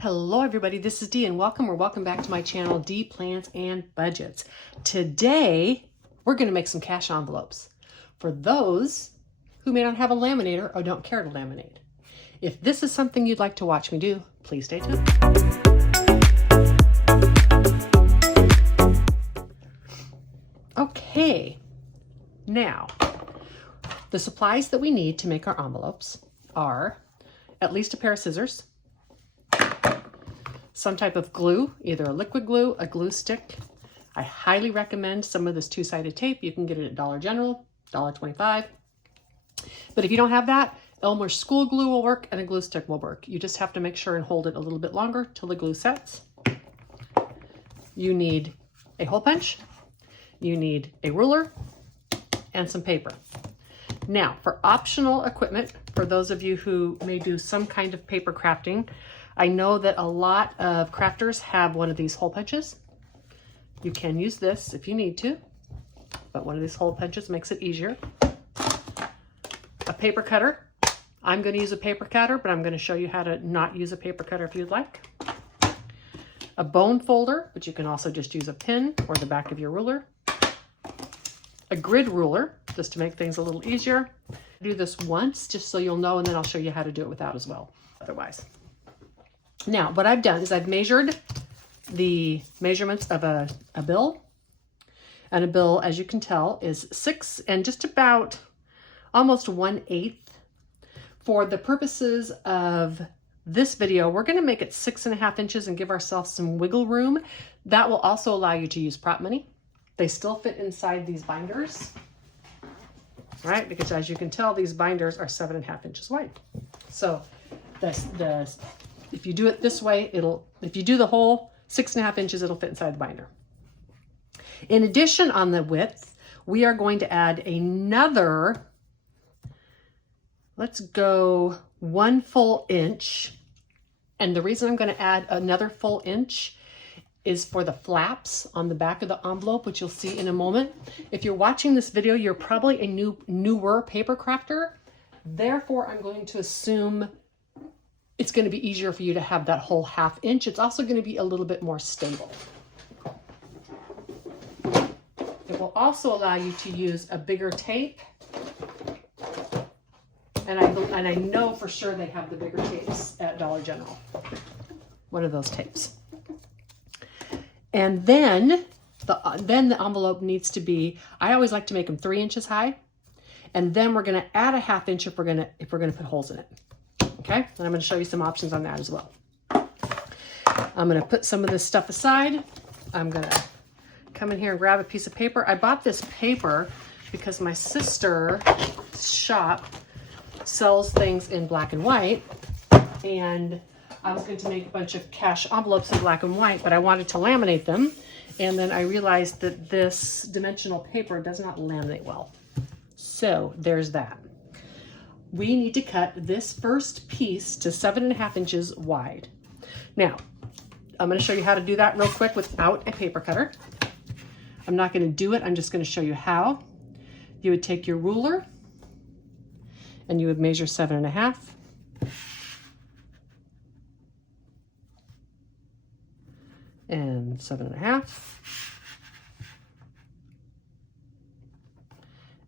Hello everybody, this is Dee and welcome back to my channel, Dee Plans and Budgets. Today, we're gonna make some cash envelopes for those who may not have a laminator or don't care to laminate. If this is something you'd like to watch me do, please stay tuned. Okay, now, the supplies that we need to make our envelopes are at least a pair of scissors, some type of glue, either a liquid glue, a glue stick. I highly recommend some of this two-sided tape. You can get it at Dollar General, $1.25. But if you don't have that, Elmer's school glue will work and a glue stick will work. You just have to make sure and hold it a little bit longer till the glue sets. You need a hole punch, you need a ruler, and some paper. Now, for optional equipment, for those of you who may do some kind of paper crafting, I know that a lot of crafters have one of these hole punches. You can use this if you need to, but one of these hole punches makes it easier. A paper cutter. I'm going to use a paper cutter, but I'm going to show you how to not use a paper cutter if you'd like. A bone folder, but you can also just use a pin or the back of your ruler. A grid ruler, just to make things a little easier. Do this once, just so you'll know, and then I'll show you how to do it without as well, otherwise. Now, what I've done is I've measured the measurements of a bill. And a bill, as you can tell, is 6 and just about almost 1/8. For the purposes of this video, we're going to make it 6.5 inches and give ourselves some wiggle room. That will also allow you to use prop money. They still fit inside these binders, right? Because as you can tell, these binders are 7.5 inches wide. So if you do it this way, if you do the whole 6.5 inches, it'll fit inside the binder. In addition, on the width, we are going to add another, let's go 1 full inch. And the reason I'm going to add another full inch is for the flaps on the back of the envelope, which you'll see in a moment. If you're watching this video, you're probably a newer paper crafter. Therefore, I'm going to assume it's going to be easier for you to have that whole 1/2 inch. It's also going to be a little bit more stable. It will also allow you to use a bigger tape. And I know for sure they have the bigger tapes at Dollar General. One of those tapes. And then the envelope needs to be, I always like to make them 3 inches high. And then we're going to add a 1/2 inch if we're going to put holes in it. Okay, and I'm going to show you some options on that as well. I'm going to put some of this stuff aside. I'm going to come in here and grab a piece of paper. I bought this paper because my sister's shop sells things in black and white, and I was going to make a bunch of cash envelopes in black and white, but I wanted to laminate them, and then I realized that this dimensional paper does not laminate well. So there's that. We need to cut this first piece to 7.5 inches wide. Now, I'm going to show you how to do that real quick without a paper cutter. I'm not going to do it. I'm just going to show you how. You would take your ruler and you would measure 7.5. And 7.5.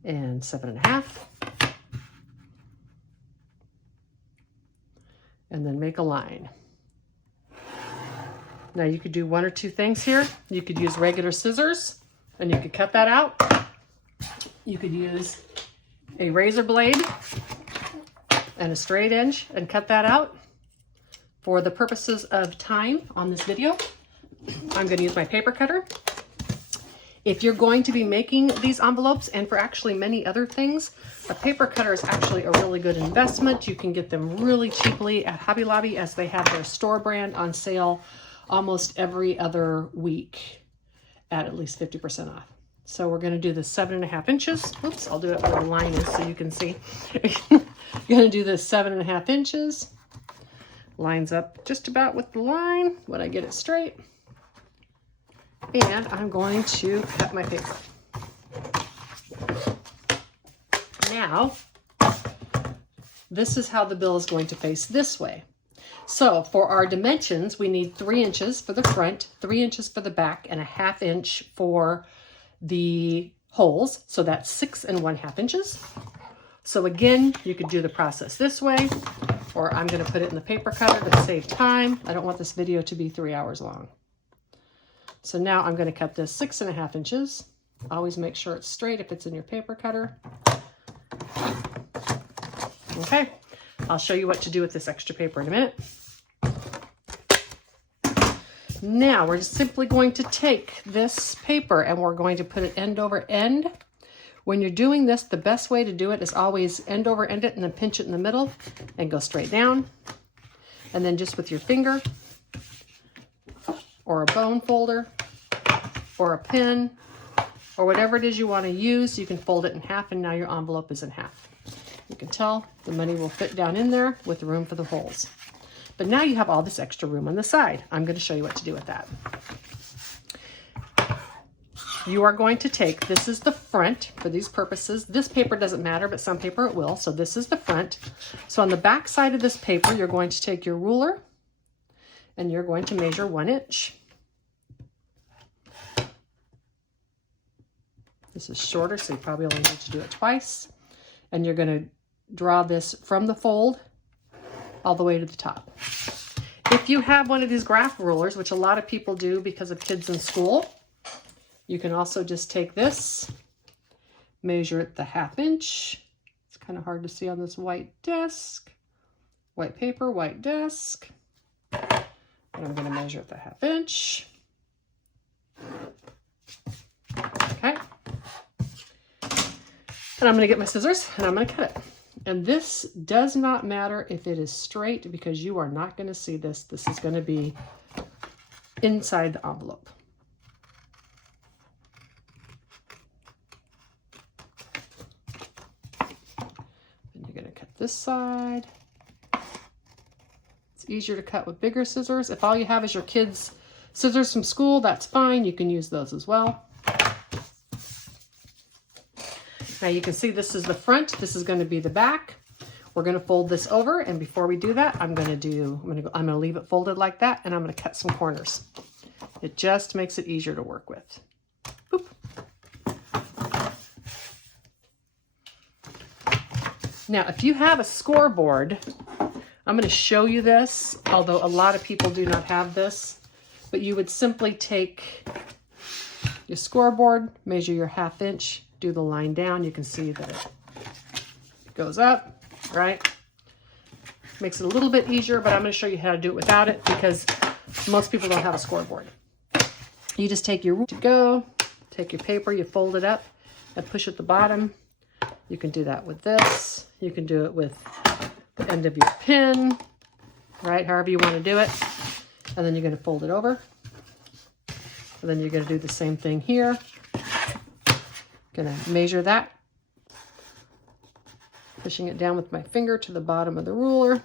And 7.5. And then make a line. Now you could do one or two things here. You could use regular scissors and you could cut that out. You could use a razor blade and a straight edge and cut that out. For the purposes of time on this video, I'm going to use my paper cutter. If you're going to be making these envelopes, and for actually many other things, a paper cutter is actually a really good investment. You can get them really cheaply at Hobby Lobby, as they have their store brand on sale almost every other week at least 50% off. So we're going to do the 7.5 inches. Oops, I'll do it where the line is so you can see. You're going to do this 7.5 inches. Lines up just about with the line when I get it straight. And I'm going to cut my paper. Now, this is how the bill is going to face this way. So for our dimensions, we need 3 inches for the front, 3 inches for the back, and a 1/2 inch for the holes. So that's 6 1/2 inches. So again, you could do the process this way, or I'm going to put it in the paper cutter to save time. I don't want this video to be 3 hours long. So now I'm going to cut this 6 1/2 inches. Always make sure it's straight if it's in your paper cutter. Okay, I'll show you what to do with this extra paper in a minute. Now we're simply going to take this paper and we're going to put it end over end. When you're doing this, the best way to do it is always end over end it and then pinch it in the middle and go straight down. And then just with your finger or a bone folder or a pin or whatever it is you want to use, you can fold it in half and now your envelope is in half. You can tell the money will fit down in there with room for the holes. But now you have all this extra room on the side. I'm going to show you what to do with that. You are going to take, this is the front for these purposes. This paper doesn't matter, but some paper it will. So this is the front. So on the back side of this paper, you're going to take your ruler and you're going to measure 1 inch. This is shorter, so you probably only need to do it twice. And you're going to draw this from the fold all the way to the top. If you have one of these graph rulers, which a lot of people do because of kids in school, you can also just take this, measure it the 1/2 inch. It's kind of hard to see on this white desk. White paper, white desk. And I'm going to measure it the 1/2 inch. Okay. And I'm going to get my scissors and I'm going to cut it. And this does not matter if it is straight because you are not going to see this. This is going to be inside the envelope. And you're going to cut this side. It's easier to cut with bigger scissors. If all you have is your kids' scissors from school, that's fine. You can use those as well. Now you can see this is the front, this is going to be the back. We're going to fold this over, and before we do that, I'm going to leave it folded like that, and I'm going to cut some corners. It just makes it easier to work with. Boop. Now, if you have a scoreboard, I'm going to show you this, although a lot of people do not have this, but you would simply take your scoreboard, measure your 1/2 inch, do the line down. You can see that it goes up, right? Makes it a little bit easier, but I'm going to show you how to do it without it because most people don't have a scoreboard. You just take your to go, take your paper, you fold it up and push at the bottom. You can do that with this. You can do it with the end of your pin, right? However you want to do it. And then you're going to fold it over. And then you're going to do the same thing here. Gonna measure that, pushing it down with my finger to the bottom of the ruler,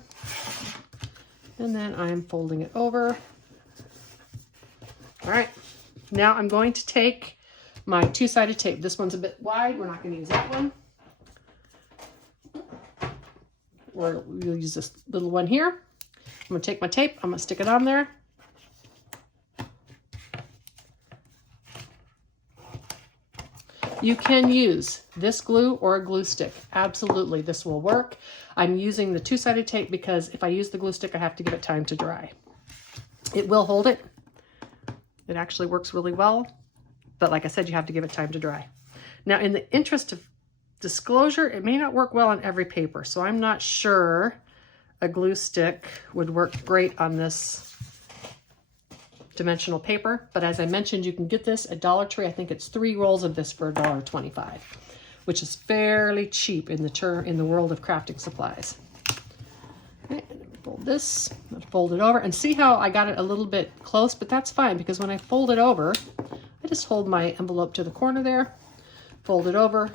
and then I'm folding it over. All right, now I'm going to take my 2-sided tape. This one's a bit wide, we're not going to use that one. We'll use this little one here. I'm going to take my tape, I'm going to stick it on there. You can use this glue or a glue stick. Absolutely, this will work. I'm using the 2-sided tape because if I use the glue stick, I have to give it time to dry. It will hold it. It actually works really well. But like I said, you have to give it time to dry. Now, in the interest of disclosure, it may not work well on every paper. So I'm not sure a glue stick would work great on this dimensional paper, but as I mentioned, you can get this at Dollar Tree. I think it's 3 rolls of this for $1.25, which is fairly cheap in the world of crafting supplies. Okay, and then fold this, I'm gonna fold it over, and see how I got it a little bit close, but that's fine because when I fold it over, I just hold my envelope to the corner there, fold it over,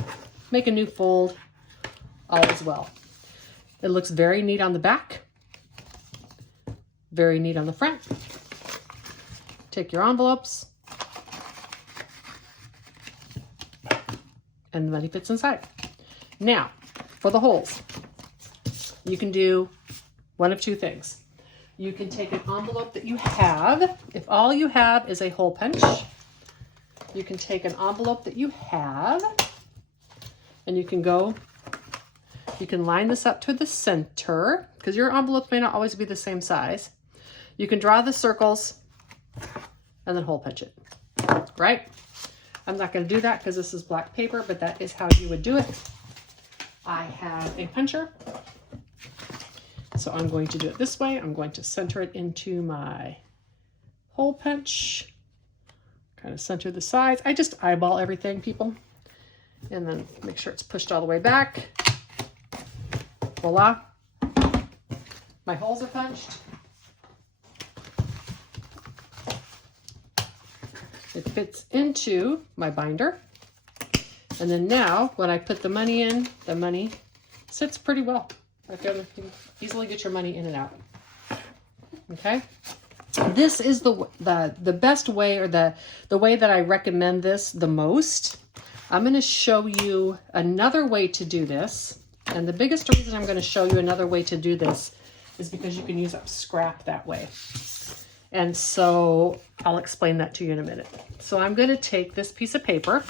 make a new fold, all is well. It looks very neat on the back, very neat on the front. Take your envelopes, and the money fits inside. Now, for the holes, you can do one of 2 things. You can take an envelope that you have. If all you have is a hole punch, you can take an envelope that you have and you can line this up to the center because your envelopes may not always be the same size. You can draw the circles and then hole punch it, right? I'm not going to do that because this is black paper, but that is how you would do it. I have a puncher, so I'm going to do it this way. I'm going to center it into my hole punch, kind of center the sides. I just eyeball everything, people, and then make sure it's pushed all the way back. Voila, my holes are punched. It fits into my binder. And then now when I put the money in, the money sits pretty well. I feel like you can easily get your money in and out. Okay. This is the best way, or the way that I recommend this the most. I'm going to show you another way to do this. And the biggest reason I'm going to show you another way to do this is because you can use up scrap that way. And so I'll explain that to you in a minute. So I'm going to take this piece of paper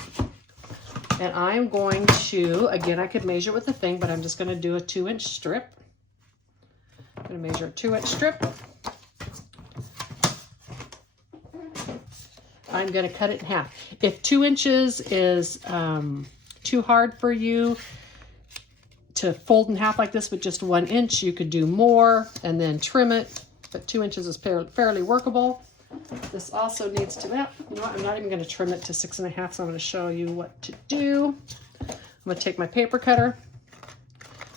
and I'm going to, again, I could measure with a thing, but I'm just going to do a 2-inch strip. I'm going to measure a 2-inch strip. I'm going to cut it in half. If 2 inches is too hard for you to fold in half like this with just 1 inch, you could do more and then trim it. But 2 inches is fairly workable. This also needs to, well, you know what, I'm not even going to trim it to 6.5, so I'm going to show you what to do. I'm going to take my paper cutter.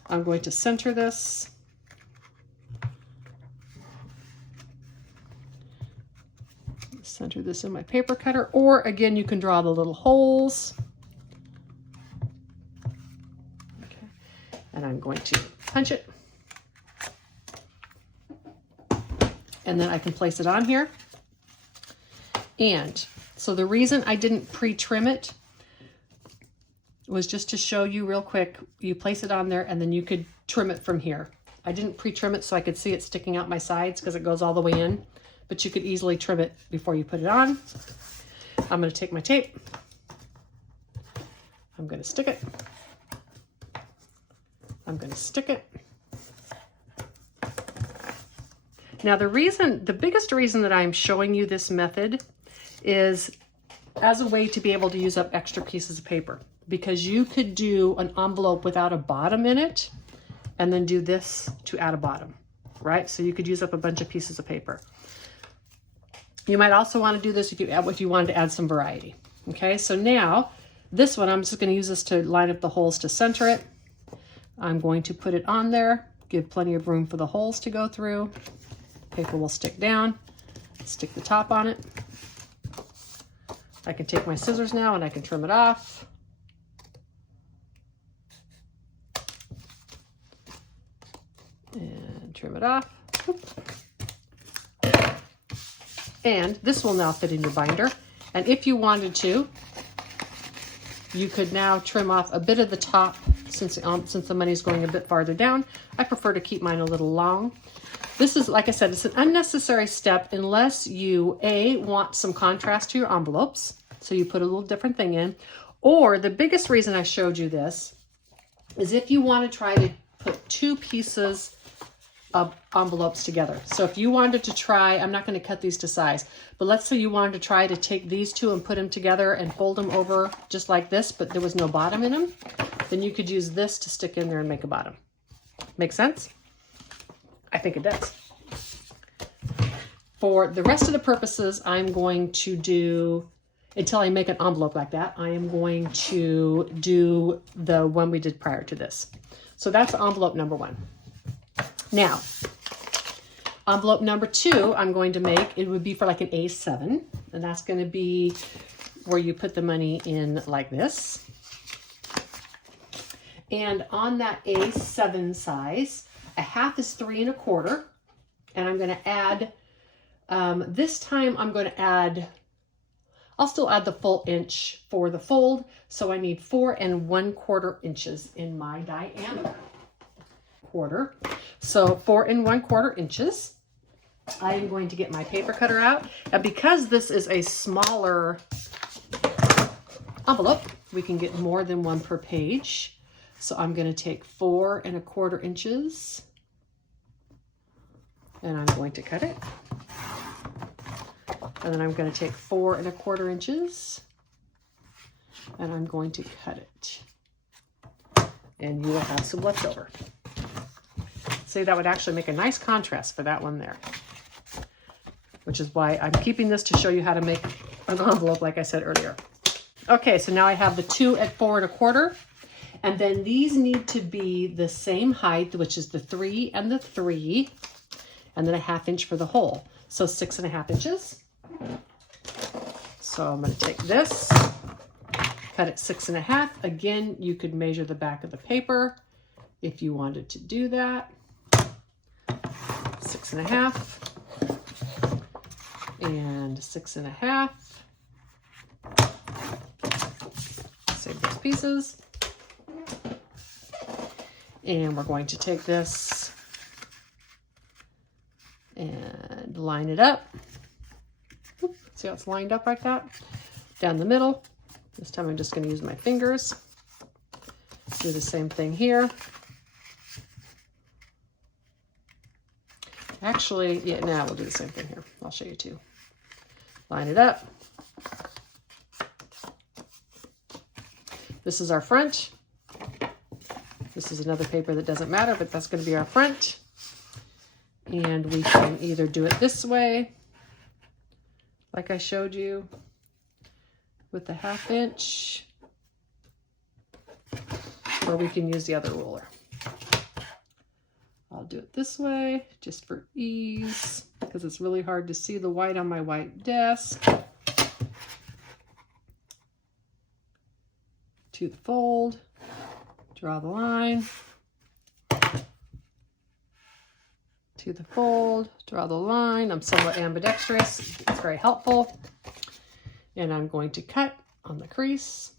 I'm going to center this. Center this in my paper cutter, or again, you can draw the little holes. Okay. And I'm going to punch it. And then I can place it on here. And so the reason I didn't pre-trim it was just to show you real quick. You place it on there and then you could trim it from here. I didn't pre-trim it so I could see it sticking out my sides because it goes all the way in, but you could easily trim it before you put it on. I'm going to take my tape. I'm going to stick it. I'm going to stick it. Now the biggest reason that I'm showing you this method is as a way to be able to use up extra pieces of paper, because you could do an envelope without a bottom in it and then do this to add a bottom, right? So you could use up a bunch of pieces of paper. You might also want to do this if you wanted to add some variety. Okay, so now this one, I'm just going to use this to line up the holes to center it. I'm going to put it on there, give plenty of room for the holes to go through. Paper will stick down, stick the top on it. I can take my scissors now and I can trim it off. And trim it off. And this will now fit in your binder. And if you wanted to, you could now trim off a bit of the top since the money's going a bit farther down. I prefer to keep mine a little long. This is, like I said, it's an unnecessary step unless you, A, want some contrast to your envelopes, so you put a little different thing in, or the biggest reason I showed you this is if you want to try to put 2 pieces of envelopes together. So if you wanted to try, I'm not going to cut these to size, but let's say you wanted to try to take these 2 and put them together and fold them over just like this, but there was no bottom in them, then you could use this to stick in there and make a bottom. Make sense? I think it does. For the rest of the purposes, I'm going to do, until I make an envelope like that, I am going to do the one we did prior to this. So that's envelope number 1. Now, envelope number 2, I'm going to make, it would be for like an A7, and that's going to be where you put the money in like this. And on that A7 size, a half is 3 1/4, and I'm going to add, this time I'm going to add, I'll still add the full inch for the fold, so I need 4 1/4 inches in my diameter. So 4 1/4 inches. I am going to get my paper cutter out. And because this is a smaller envelope, we can get more than one per page. So I'm going to take 4 1/4 inches and I'm going to cut it. And then I'm going to take 4 1/4 inches and I'm going to cut it. And you will have some left over. See, that would actually make a nice contrast for that one there. Which is why I'm keeping this to show you how to make an envelope, like I said earlier. Okay, so now I have the 2 at 4 1/4. And then these need to be the same height, which is the 3 and the 3. And then a 1/2 inch for the hole. So 6 1/2 inches. So I'm going to take this, cut it 6 1/2. Again, you could measure the back of the paper if you wanted to do that. 6 1/2 and 6 1/2. Save those pieces. And we're going to take this and line it up. See how it's lined up like that? Down the middle. This time I'm just going to use my fingers. Do the same thing here. Actually, yeah, now we'll do the same thing here. I'll show you too. Line it up. This is our front. This is another paper that doesn't matter, but that's going to be our front. And we can either do it this way, like I showed you, with the 1/2 inch, or we can use the other ruler. I'll do it this way, just for ease, because it's really hard to see the white on my white desk. To the fold, draw the line. To the fold, draw the line. I'm somewhat ambidextrous. It's very helpful. And I'm going to cut on the crease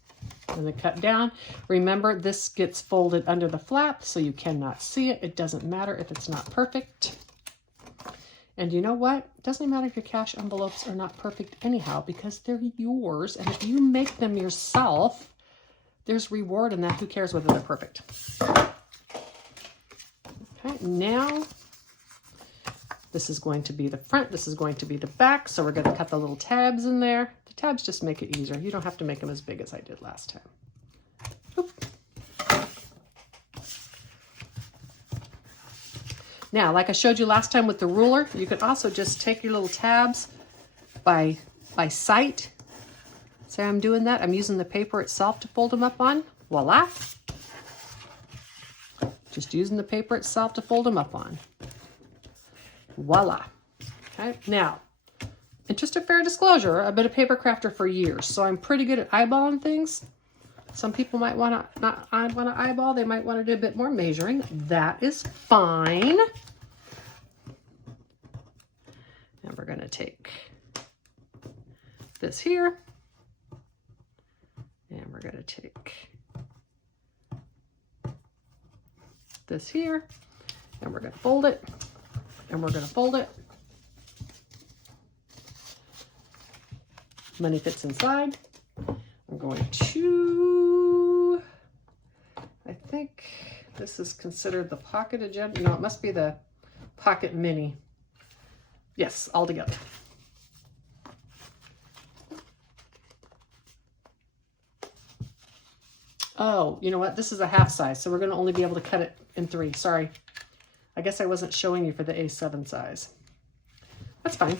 and then cut down. Remember, this gets folded under the flap, so you cannot see it. It doesn't matter if it's not perfect. And you know what? It doesn't matter if your cash envelopes are not perfect anyhow, because they're yours. And if you make them yourself, there's reward in that. Who cares whether they're perfect? Okay, now this is going to be the front. This is going to be the back. So we're going to cut the little tabs in there. The tabs just make it easier. You don't have to make them as big as I did last time. Oop. Now, like I showed you last time with the ruler, you could also just take your little tabs by sight. Say I'm doing that. I'm using the paper itself to fold them up on. Voila. Just using the paper itself to fold them up on. Voila. Okay, now, and just a fair disclosure, I've been a paper crafter for years, so I'm pretty good at eyeballing things. Some people might want to not want to eyeball. They might want to do a bit more measuring. That is fine. And we're going to take this here, and we're going to take this here, and we're going to fold it. And we're going to fold it. Money fits inside. I'm going to, I think this is considered the pocket agenda. No, it must be the pocket mini. Yes, all together. Oh, you know what? This is a half size, so we're going to only be able to cut it in 3. Sorry. I guess I wasn't showing you for the A7 size. That's fine.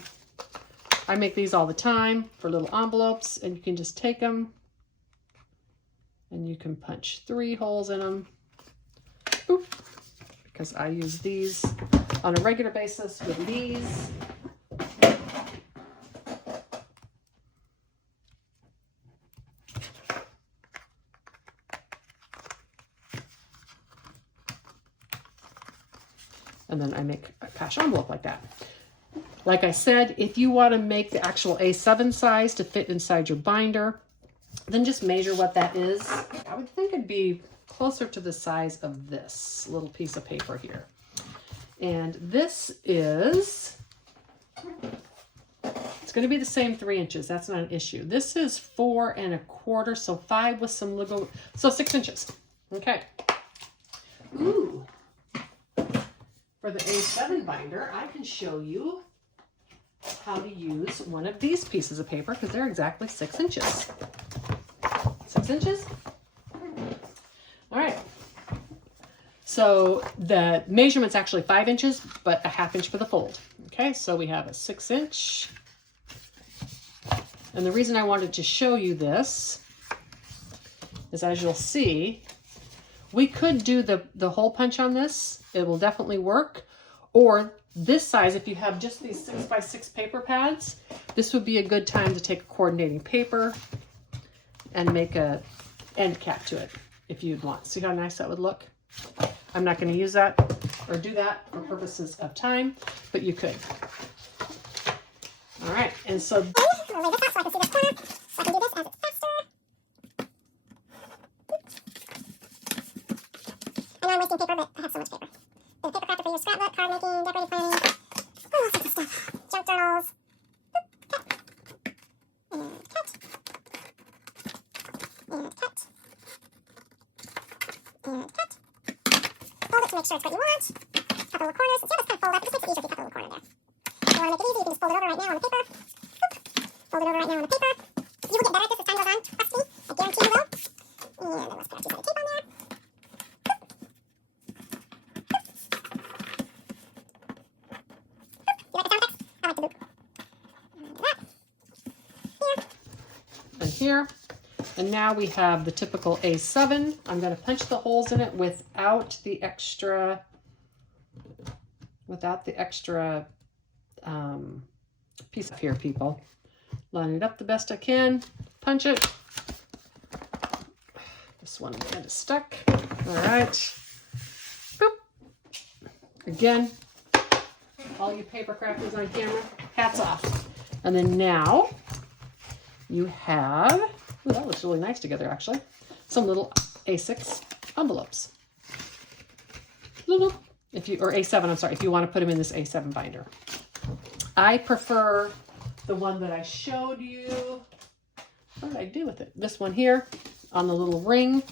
I make these all the time for little envelopes, and you can just take them and you can punch 3 holes in them. Boop. Because I use these on a regular basis with these. And then I make a cash envelope like that. Like I said, if you want to make the actual A7 size to fit inside your binder, then just measure what that is. I would think it'd be closer to the size of this little piece of paper here. And this is going to be the same 3 inches. That's not an issue. This is 4 1/4, so 5 with some wiggle, so 6 inches. Okay. Ooh. For the A7 binder, I can show you how to use one of these pieces of paper because they're exactly 6 inches. 6 inches? All right. So the measurement's actually 5 inches, but a 1/2 inch for the fold. Okay, so we have a 6 inch. And the reason I wanted to show you this is, as you'll see, we could do the hole punch on this. It will definitely work. Or this size, if you have just these 6 by 6 paper pads, this would be a good time to take a coordinating paper and make a end cap to it if you'd want. See how nice that would look? I'm not going to use that or do that for purposes of time, but you could. All right, and so I'm going to lay this out so I can see this corner, so I can do this as it's faster. I know I'm wasting paper, but I have so much paper. The paper crafter for your scrapbook, card making, decorative planning, all sorts of stuff. Junk journals. Cut. And cut. And cut. And cut. Fold it to make sure it's what you want. Cut the little corners. See how this kind of fold up? It just makes it easier if you cut the little corner there. If you want to make it easy, you can just fold it over right now on the paper. Fold it over right now on the paper. You will get better at this as time goes on. Trust me. I guarantee you will. And then let's put our 2-sided tape on there. You like the sound effects? I like the boop. And that. Here. and here. And now we have the typical A7. I'm going to punch the holes in it without the extra piece of here, people. Line it up the best I can, punch it. This one kind of stuck. All right. Boop. Again, all you paper crafters on camera, hats off. And then now you have, ooh, that looks really nice together actually, some little A6 envelopes. If you, or A7, I'm sorry, if you want to put them in this A7 binder. I prefer the one that I showed you. What did I do with it? This one here on the little ring.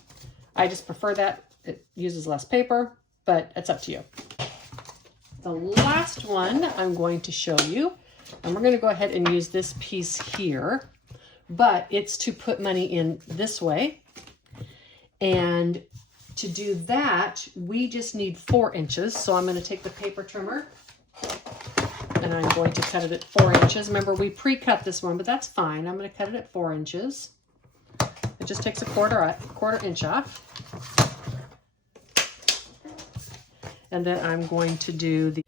I just prefer that. It uses less paper, but it's up to you. The last one I'm going to show you, and we're going to go ahead and use this piece here, but it's to put money in this way. And to do that, we just need 4 inches. So I'm going to take the paper trimmer and I'm going to cut it at 4 inches. Remember, we pre-cut this one, but that's fine. I'm going to cut it at 4 inches. It just takes a quarter inch off. And then I'm going to do the,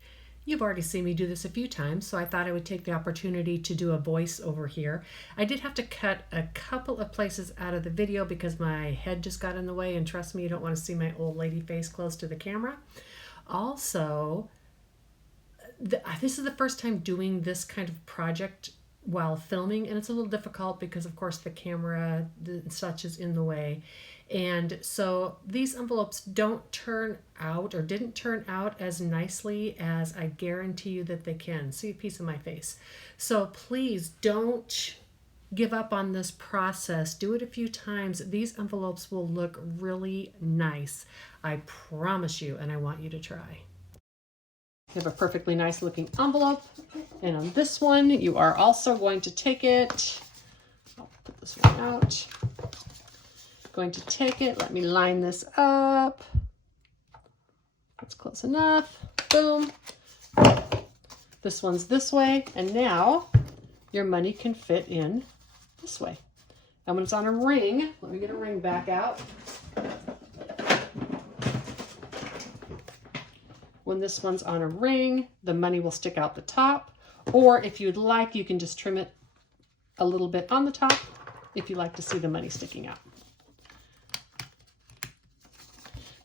you've already seen me do this a few times, so I thought I would take the opportunity to do a voice over here. I did have to cut a couple of places out of the video because my head just got in the way, and trust me, you don't want to see my old lady face close to the camera. Also, this is the first time doing this kind of project while filming, and it's a little difficult because of course the camera and such is in the way. And so these envelopes don't turn out, or didn't turn out as nicely as I guarantee you that they can. See a piece of my face. So please don't give up on this process. Do it a few times. These envelopes will look really nice. I promise you, and I want you to try. You have a perfectly nice looking envelope. And on this one, you are also going to take it, I'll put this one out. Going to take it, let me line this up. That's close enough. Boom. This one's this way, and now your money can fit in this way. And when it's on a ring, let me get a ring back out. When this one's on a ring, the money will stick out the top. Or if you'd like, you can just trim it a little bit on the top if you like to see the money sticking out.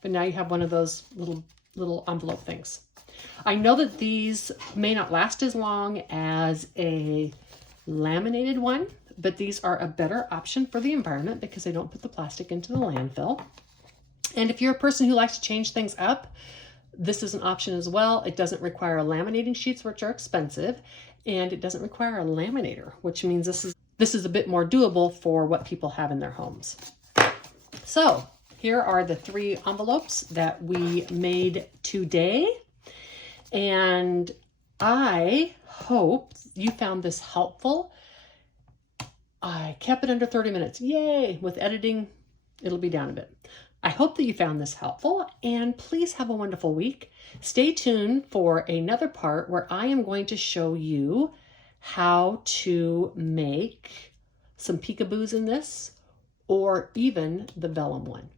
But now you have one of those little envelope things. I know that these may not last as long as a laminated one, but these are a better option for the environment because they don't put the plastic into the landfill. And if you're a person who likes to change things up, This is an option as well. It doesn't require laminating sheets, which are expensive, and it doesn't require a laminator, which means this is a bit more doable for what people have in their homes. So here are the 3 envelopes that we made today. And I hope you found this helpful. I kept it under 30 minutes. Yay! With editing, it'll be down a bit. I hope that you found this helpful, and please have a wonderful week. Stay tuned for another part where I am going to show you how to make some peekaboos in this, or even the vellum one.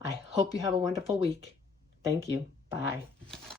I hope you have a wonderful week. Thank you. Bye.